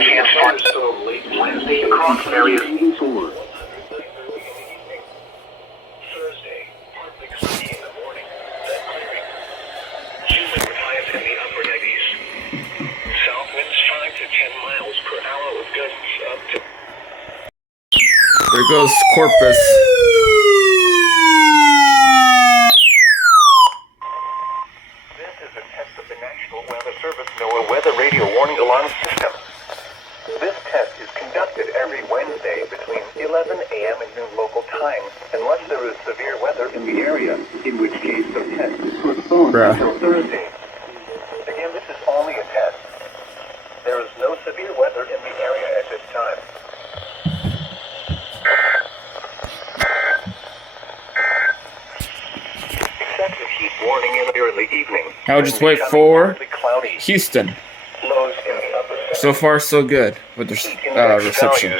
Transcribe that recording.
chance for storm late Wednesday across areas. Thursday, partly sunny in the morning, then clearing. Humid with highs in the upper 90s. South winds 5 to 10 miles per hour with gusts up to... There goes Corpus. This is a test of the National Weather Service NOAA Weather Radio Warning Alarm System. This test is conducted every Wednesday between 11 a.m. and noon local time, unless there is severe weather in the area, in which case the test is postponed until Thursday. Again, this is only a test. There is no severe weather in the area at this time. Excessive heat warning in the evening. I'll just wait for cloudy. Houston. Lows in the upper So far, so good with the reception.